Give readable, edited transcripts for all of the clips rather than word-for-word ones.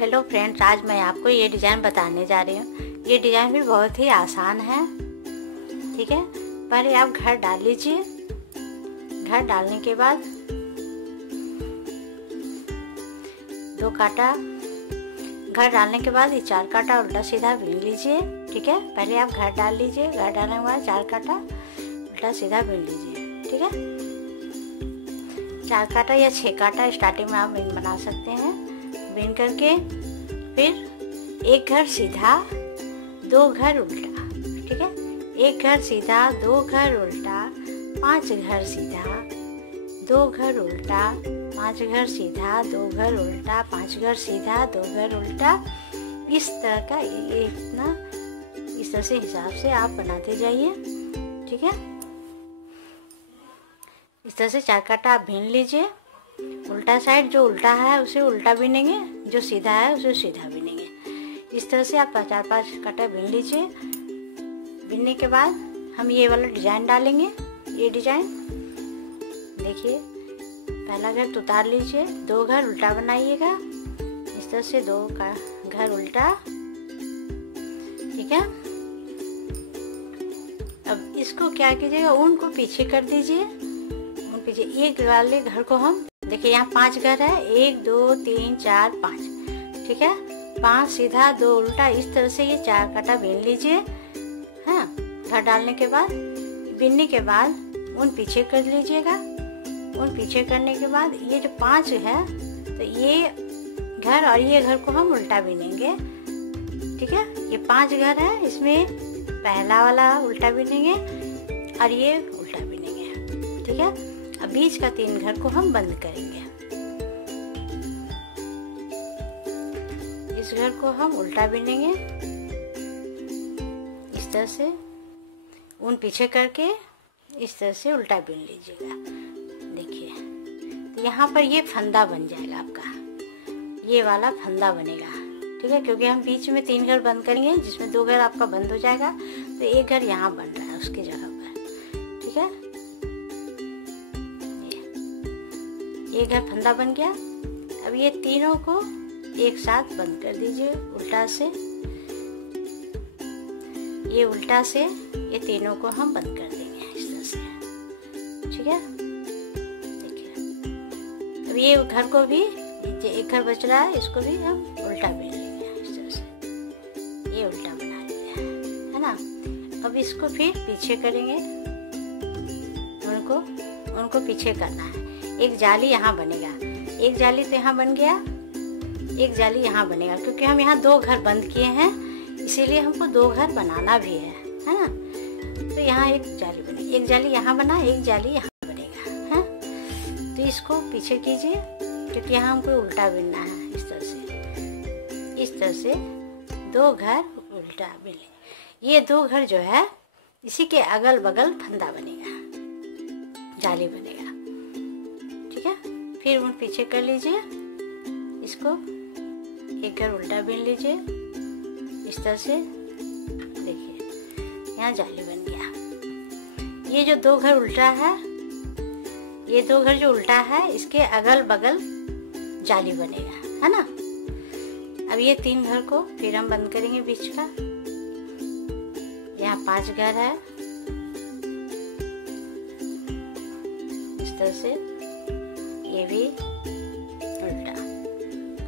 Hello friends, आज मैं आपको ये डिज़ाइन बताने जा रही हूँ। ये डिज़ाइन भी बहुत ही आसान है। ठीक है, पहले आप घर डाल लीजिए। घर डालने के बाद 2 काटा, घर डालने के बाद ये 4 काटा उल्टा सीधा बीन लीजिए। ठीक है, पहले आप घर डाल लीजिए। घर डालने के बाद 4 काटा उल्टा सीधा बीन लीजिए। ठीक है, 4 काटा या 6 काटा स्टार्टिंग में आप बीन बना सकते हैं। बीन करके फिर 1 घर सीधा 2 घर उल्टा। ठीक है, 1 घर सीधा 2 घर उल्टा, 5 घर सीधा 2 घर उल्टा, 5 घर सीधा 2 घर उल्टा, 5 घर सीधा 2 घर उल्टा। इस तरह का इस तरह से हिसाब से आप बनाते जाइए। ठीक है, इस तरह से 4 काटा आप बीन लीजिए। उल्टा साइड जो उल्टा है उसे उल्टा बीनेंगे, जो सीधा है उसे सीधा बीनेंगे। इस तरह से आप 4-5 काटा बीन लीजिए। बीनने के बाद हम ये वाला डिजाइन डालेंगे। ये डिजाइन देखिए, पहला घर तो उतार लीजिए, 2 घर उल्टा बनाइएगा। इस तरह से 2 घर उल्टा। ठीक है, अब इसको क्या कीजिएगा, ऊन को पीछे कर दीजिए। ऊन पीछे एक वाले घर को हम देखिए, यहाँ 5 घर है, 1 2 3 4 5। ठीक है, 5 सीधा 2 उल्टा। इस तरह से ये 4 काटा बीन लीजिए। हाँ, घर डालने के बाद बीनने के बाद ऊन पीछे कर लीजिएगा। ऊन पीछे करने के बाद ये जो 5 है, तो ये घर और ये घर को हम उल्टा बीनेंगे। ठीक है, ये 5 घर है, इसमें पहला वाला उल्टा बीनेंगे और ये उल्टा बीनेंगे। ठीक है, अब बीच का 3 घर को हम बंद करेंगे। इस घर को हम उल्टा बीनेंगे इस तरह से। ऊन पीछे करके इस तरह से उल्टा बीन लीजिएगा। देखिए, तो यहाँ पर ये फंदा बन जाएगा आपका, ये वाला फंदा बनेगा। ठीक है, क्योंकि हम बीच में 3 घर बंद करेंगे, जिसमें 2 घर आपका बंद हो जाएगा, तो 1 घर यहाँ बन रहा है उसकी जगह पर। ठीक है, ये घर फंदा बन गया। अब ये तीनों को एक साथ बंद कर दीजिए उल्टा से। ये उल्टा से ये तीनों को हम बंद कर देंगे इस तरह से। ठीक है, देखिए, अब ये घर को भी, एक घर बच रहा है, इसको भी हम उल्टा बीन लेंगे इस तरह से। ये उल्टा बना लिया है ना। अब इसको फिर पीछे करेंगे, उनको पीछे करना है। एक जाली यहाँ बनेगा, एक जाली तो यहाँ बन गया, एक जाली यहाँ बनेगा, क्योंकि हम यहाँ 2 घर बंद किए हैं, इसीलिए हमको 2 घर बनाना भी है ना। तो यहाँ एक जाली बनेगी, एक जाली यहाँ बना, एक जाली यहाँ बनेगा है। तो इसको पीछे कीजिए, क्योंकि यहाँ हमको उल्टा बीनना है इस तरह से 2 घर उल्टा बीने। ये 2 घर जो है, इसी के अगल बगल फंदा बनेगा, जाली बनेगा। ठीक है, फिर ऊन पीछे कर लीजिए, इसको 1 घर उल्टा बीन लीजिए इस तरह से। देखिए, यहाँ जाली बन गया। ये जो 2 घर उल्टा है, ये 2 घर जो उल्टा है, इसके अगल बगल जाली बनेगा है ना। अब ये 3 घर को फिर हम बंद करेंगे बीच का। यहाँ 5 घर है इस तरह से, ये भी उल्टा।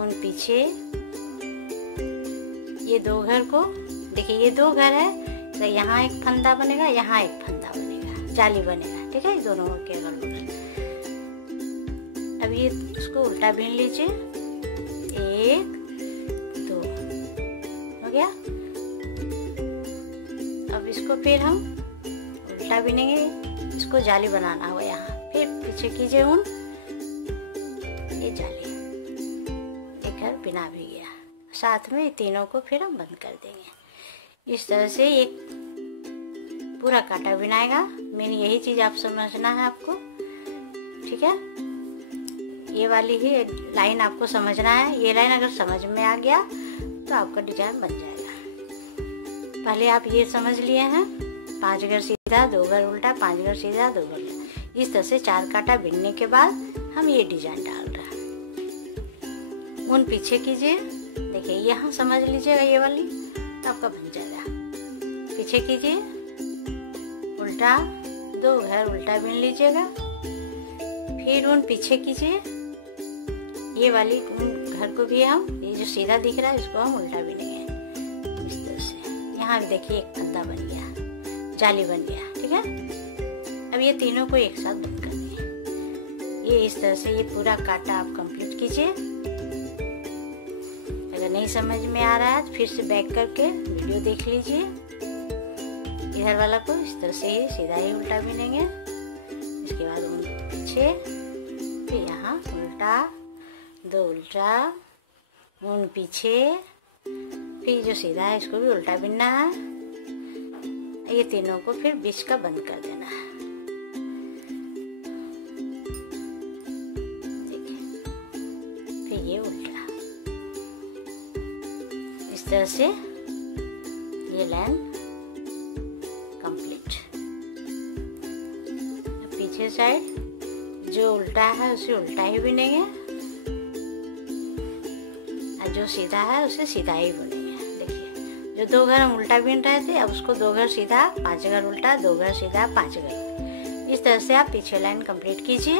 ऊन पीछे ये 2 घर को देखिए, ये 2 घर है, तो यहाँ एक फंदा बनेगा, यहाँ एक फंदा बनेगा, जाली बनेगा। ठीक है, दोनों के अगल बगल। अब ये इसको उल्टा बीन लीजिए, 1 2 हो गया। अब इसको फिर हम उल्टा बीनेंगे, इसको जाली बनाना होगा यहाँ। फिर पीछे कीजिए ऊन, ये जाली, एक घर बिना भी गया। साथ में तीनों को फिर हम बंद कर देंगे। इस तरह से एक पूरा काटा बिनाएगा। मेन यही चीज आप समझना है आपको। ठीक है, ये वाली ही लाइन आपको समझना है। ये लाइन अगर समझ में आ गया तो आपका डिजाइन बन जाएगा। पहले आप ये समझ लिए हैं, 5 घर सीधा 2 घर उल्टा, 5 घर सीधा 2 घर उल्टा। इस तरह से 4 काटा बिनने के बाद हम ये डिजाइन डाल रहे हैं। ऊन पीछे कीजिए, देखिए यहाँ समझ लीजिएगा ये वाली, तो आपका बन जाएगा। पीछे कीजिए, उल्टा 2 घर उल्टा बिन लीजिएगा, फिर उन पीछे कीजिए, ये वाली घर को भी हम, ये जो सीधा दिख रहा है इसको हम उल्टा बिनेंगे इस तरह से। यहाँ भी देखिए एक फंदा बन गया, जाली बन गया, ठीक है। अब ये तीनों को एक साथ बंद कर दिए। ये इस तरह से ये पूरा काटा आप कंप्लीट कीजिए। अगर नहीं समझ में आ रहा है तो फिर से बैक करके वीडियो देख लीजिए। इधर वाला को इस तरह से ही सीधा ही उल्टा बिनेंगे। इसके बाद उन पीछे, फिर यहाँ उल्टा, 2 उल्टा, उन पीछे, फिर जो सीधा है इसको भी उल्टा बिनना है। ये तीनों को फिर बीच का बंद कर देना है। देखिए, फिर ये उल्टा, इस तरह से ये लाइन कंप्लीट। पीछे साइड जो उल्टा है उसे उल्टा ही बिनेंगे, और जो सीधा है उसे सीधा ही बुनेंगे। जो 2 घर हम उल्टा बिन रहे थे, अब उसको 2 घर सीधा, 5 घर उल्टा, 2 घर सीधा, 5 घर। इस तरह से आप पीछे लाइन कंप्लीट कीजिए।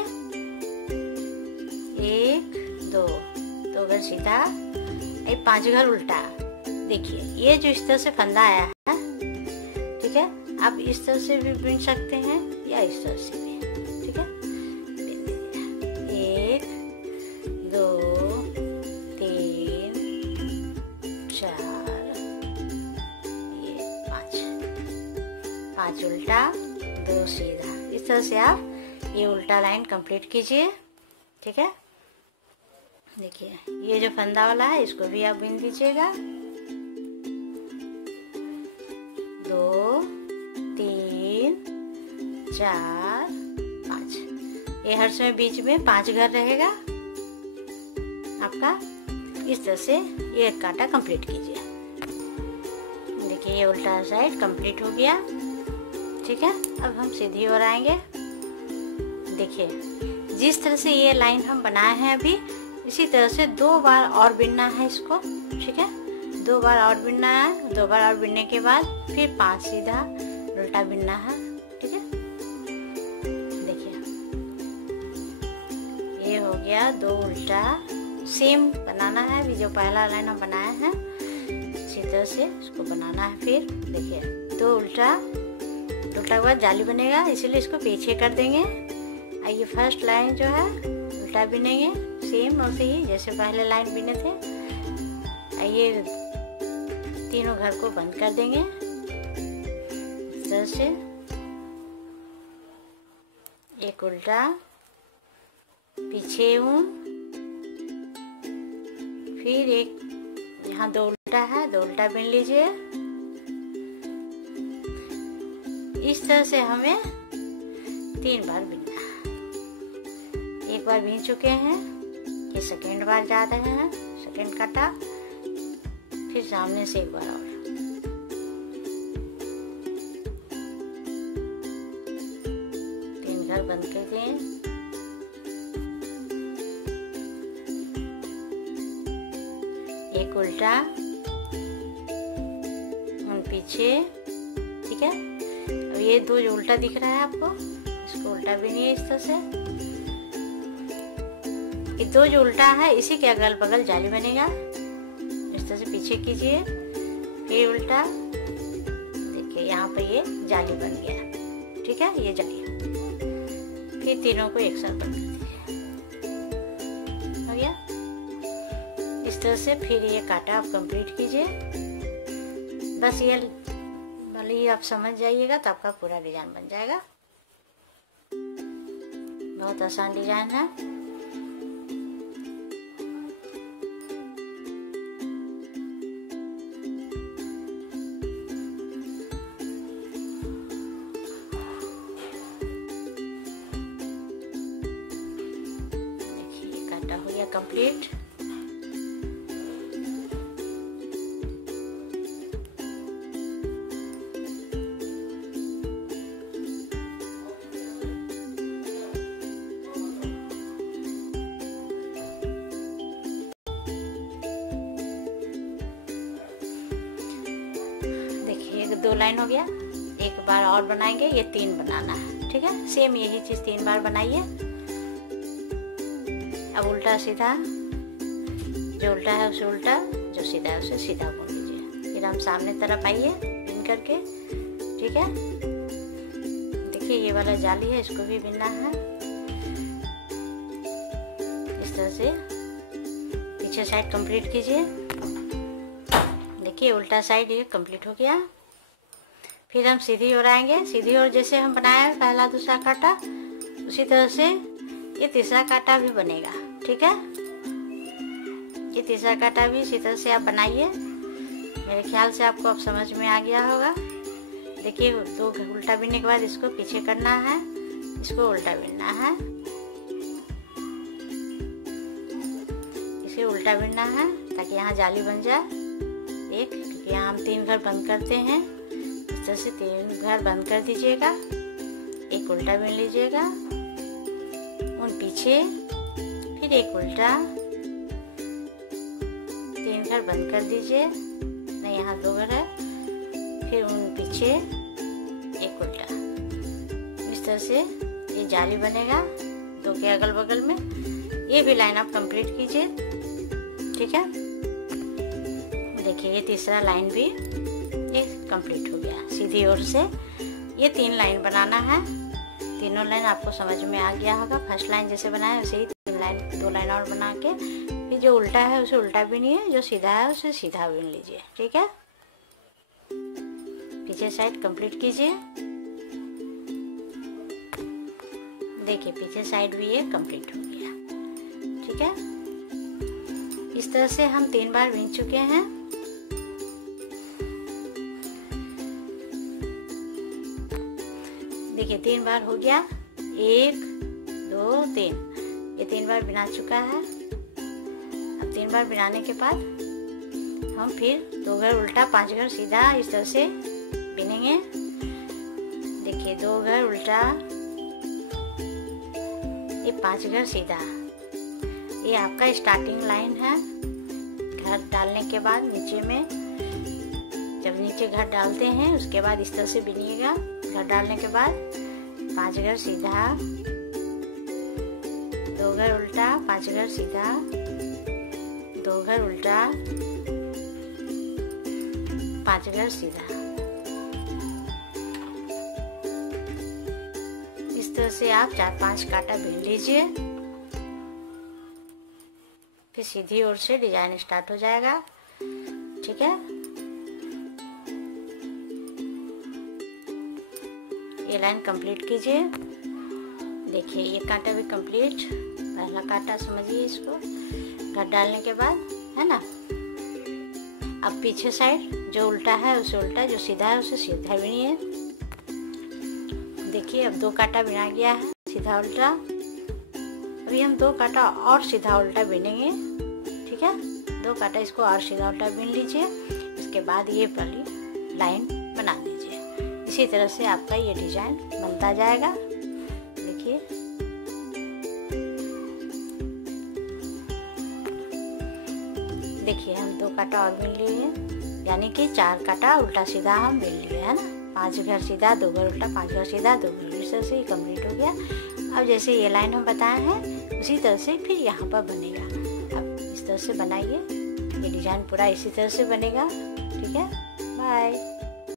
1 2 घर सीधा, 5 घर उल्टा। देखिए ये जो इस तरह से फंदा आया है, ठीक है, आप इस तरह से भी बिन सकते हैं या इस तरह से भी, ठीक है। 1 2 3 4 5 उल्टा, 2 सीधा। इस तरह से आप ये उल्टा लाइन कंप्लीट कीजिए, ठीक है। देखिए ये जो फंदा वाला है इसको भी आप बिन दीजिएगा। 2 3 4 5। ये हर समय बीच में 5 घर रहेगा आपका। इस तरह से ये कांटा कंप्लीट कीजिए। देखिए ये उल्टा साइड कंप्लीट हो गया, ठीक है। अब हम सीधी ओर आएंगे। देखिए जिस तरह से ये लाइन हम बनाए हैं अभी, इसी तरह से 2 बार और बिनना है इसको, ठीक है। 2 बार और बिनना है। 2 बार और बिनने के बाद फिर 5 सीधा उल्टा बिनना है, ठीक है। देखिए ये हो गया 2 उल्टा। सेम बनाना है अभी जो पहला लाइन हम बनाए हैं, इसी तरह से इसको बनाना है। फिर देखिए 2 उल्टा, उल्टा के बाद जाली बनेगा, इसीलिए इसको पीछे कर देंगे। और ये फर्स्ट लाइन जो है उल्टा बिनेंगे, सेम वैसे ही जैसे पहले लाइन बिने थे। और ये तीनों घर को बंद कर देंगे इस तरह से। एक उल्टा, पीछे ऊन, फिर एक यहाँ 2 उल्टा है, 2 उल्टा बिन लीजिए। इस तरह से हमें 3 बार बिनना है। एक बार बिन चुके हैं, ये सेकेंड बार जा रहे हैं, सेकेंड काटा, फिर सामने से एक बार और। तीन घर बंद कर दें। एक उल्टा, उन पीछे, ठीक है। अब ये 2 जो उल्टा दिख रहा है आपको, इसको उल्टा भी नहीं है इस तरह से। ये 2 जो उल्टा है इसी के अगल बगल जाली बनेगा। इस तरह से पीछे कीजिए, फिर उल्टा। देखिए यहाँ पर ये जाली बन गया, ठीक है, ये जाली। फिर तीनों को एक साथ बंद कर दीजिए, हो गया। इस तरह से फिर ये काटा आप कंप्लीट कीजिए। बस ये वाली आप समझ जाइएगा तो आपका पूरा डिजाइन बन जाएगा। बहुत आसान डिजाइन है। देखिए काटा हो गया कंप्लीट। लाइन हो गया। एक बार और बनाएंगे, ये 3 बनाना है, ठीक है। सेम यही चीज 3 बार बनाइए। अब उल्टा सीधा, जो उल्टा है उसे उल्टा, जो सीधा है उसे सीधा बुन लीजिए। फिर हम सामने तरफ आइए बिन करके, ठीक है। देखिए ये वाला जाली है, इसको भी बिनना है इस तरह से। पीछे साइड कंप्लीट कीजिए। देखिए उल्टा साइड ये कंप्लीट हो गया। फिर हम सीधी ओर आएंगे। सीधी ओर जैसे हम बनाया पहला दूसरा कांटा, उसी तरह से ये तीसरा कांटा भी बनेगा, ठीक है। ये तीसरा कांटा भी इसी तरह से आप बनाइए। मेरे ख्याल से आपको अब समझ में आ गया होगा। देखिए 2 उल्टा बिनने के बाद इसको पीछे करना है, इसको उल्टा बिनना है, इसे उल्टा बिनना है ताकि यहाँ जाली बन जाए एक। क्योंकि यहाँ हम 3 घर बंद करते हैं, इस तरह से 3 घर बंद कर दीजिएगा। एक उल्टा बिन लीजिएगा, उन पीछे, फिर एक उल्टा, 3 घर बंद कर दीजिए। नहीं, यहाँ 2 घर है, फिर उन पीछे एक उल्टा। इस तरह से ये जाली बनेगा 2 के अगल बगल में। ये भी लाइन आप कंप्लीट कीजिए, ठीक है। देखिए ये तीसरा लाइन भी ये कंप्लीट हो गया। सीधी ओर से ये 3 लाइन बनाना है। तीनों लाइन आपको समझ में आ गया होगा। फर्स्ट लाइन जैसे बनाया वैसे ही 3 लाइन, 2 लाइन और बना के फिर जो उल्टा है उसे उल्टा बिनिए, जो सीधा है उसे सीधा बिन लीजिए, ठीक है। पीछे साइड कंप्लीट कीजिए। देखिए पीछे साइड भी ये कंप्लीट हो गया, ठीक है। इस तरह से हम 3 बार बिन चुके हैं। देखिए 3 बार हो गया, 1 2 3, ये 3 बार बिना चुका है। अब 3 बार बिनाने के बाद हम फिर 2 घर उल्टा 5 घर सीधा इस तरह से बिनेंगे। देखिए 2 घर उल्टा, ये 5 घर सीधा। ये आपका स्टार्टिंग लाइन है। घर डालने के बाद नीचे में, जब नीचे घर डालते हैं उसके बाद इस तरह से बिनिएगा। घर डालने के बाद 5 घर सीधा, 2 घर उल्टा, 5 घर सीधा, 2 घर उल्टा, 5 घर सीधा। इस तरह से आप 4-5 कांटा बिन लीजिए। फिर सीधी ओर से डिजाइन स्टार्ट हो जाएगा, ठीक है। ये लाइन कंप्लीट कीजिए। देखिए ये कांटा भी कंप्लीट, पहला कांटा समझिए इसको। घर डालने के बाद, है ना। अब पीछे साइड जो उल्टा है उसे उल्टा, जो सीधा है उसे सीधा बिनिए। देखिए अब 2 कांटा बिना गया है, सीधा उल्टा। अभी हम 2 कांटा और सीधा उल्टा बिनेंगे, ठीक है। 2 कांटा इसको और सीधा उल्टा बिन लीजिए। इसके बाद ये वाली लाइन बना दीजिए। इसी तरह से आपका ये डिजाइन बनता जाएगा। देखिए देखिए हम 2 कांटा और बिन लिए, यानी कि 4 कांटा उल्टा सीधा हम बिन लिए, है ना। 5 घर सीधा, 2 घर उल्टा, 5 घर सीधा, 2 घर, इस तरह से कंप्लीट हो गया। अब जैसे ये लाइन हम बताए हैं उसी तरह से फिर यहाँ पर बनेगा। अब इस तरह से बनाइए, ये डिजाइन पूरा इसी तरह से बनेगा, ठीक है। बाय।